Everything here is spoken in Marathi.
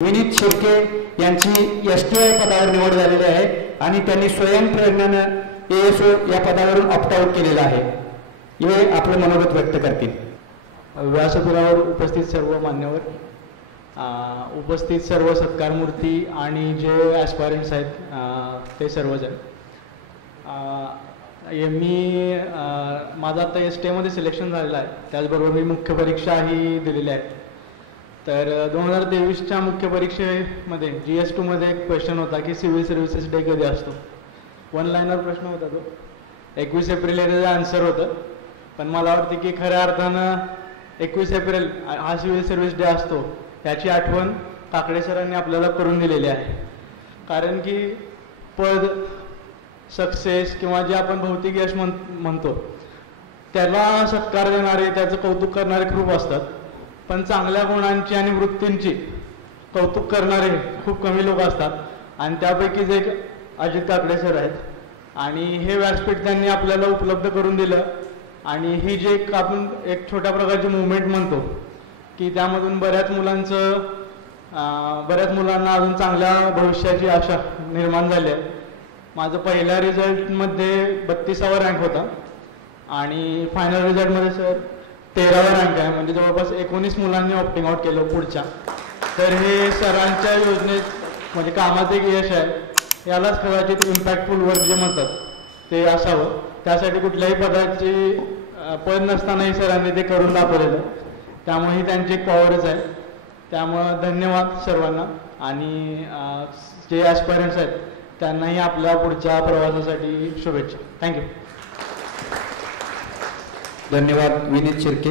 विनीत शिर्के यांची STI पदावर निवड झालेली आहे आणि त्यांनी स्वयंप्रेरणेने ASO या पदावरून ऑप्ट आउट केलेला आहे। हे आपले मनोगत व्यक्त करतील। व्यासपीठावर उपस्थित सर्व मान्यवर, उपस्थित सर्व सत्कारमूर्ती आणि जे ॲस्पायरंट्स आहेत ते सर्वजण, मी माझं आता STI मध्ये सिलेक्शन झालेलं आहे। त्याचबरोबर मी मुख्य परीक्षाही दिलेली आहे। तर 2023च्या मुख्य परीक्षेमध्ये GS2 मध्ये एक क्वेश्चन होता की सिव्हिल सर्व्हिसेस डे कधी असतो। 1 लाईनर प्रश्न होता तो, 21 एप्रिल हे आन्सर होतं। पण मला वाटतं की खऱ्या अर्थानं 21 एप्रिल हा सिव्हिल सर्व्हिस डे असतो याची आठवण काकडे सरांनी आपल्याला करून दिलेली आहे। कारण की पद, सक्सेस किंवा जे आपण भौतिक यश म्हणतो त्याला सत्कार देणारे, त्याचं कौतुक करणारे खूप असतात, पण चांगल्या गुणांची आणि वृत्तींची कौतुक करणारे खूप कमी लोक असतात। आणि त्यापैकीच एक अजित काकडे सर आहेत आणि हे व्यासपीठ त्यांनी आपल्याला उपलब्ध करून दिलं। आणि ही जे आपण एक छोट्या प्रकारची मूवमेंट म्हणतो की त्यामधून बऱ्याच मुलांना अजून चांगल्या भविष्याची आशा निर्माण झाली आहे। माझं पहिल्या रिझल्टमध्ये 32वा रँक होता आणि फायनल रिझल्टमध्ये सर 13वा रँक आहे, म्हणजे जवळपास 19 मुलांनी ऑप्टिंग आउट केलं पुढच्या। तर हे सरांच्या योजनेत म्हणजे कामाचं एक यश आहे। यालाच कदाचित इम्पॅक्टफुल वर्क जे म्हणतात ते असावं। त्यासाठी कुठल्याही पद नसतानाही सरांनी ते करून दाखवलेलं, त्यामुळे ही त्यांची एक पॉवरच आहे। त्यामुळं धन्यवाद सर्वांना आणि जे ॲस्पायरंट्स आहेत त्यांनाही आपल्या पुढच्या प्रवासासाठी शुभेच्छा। थँक्यू। धन्यवाद विनीत शिर्के।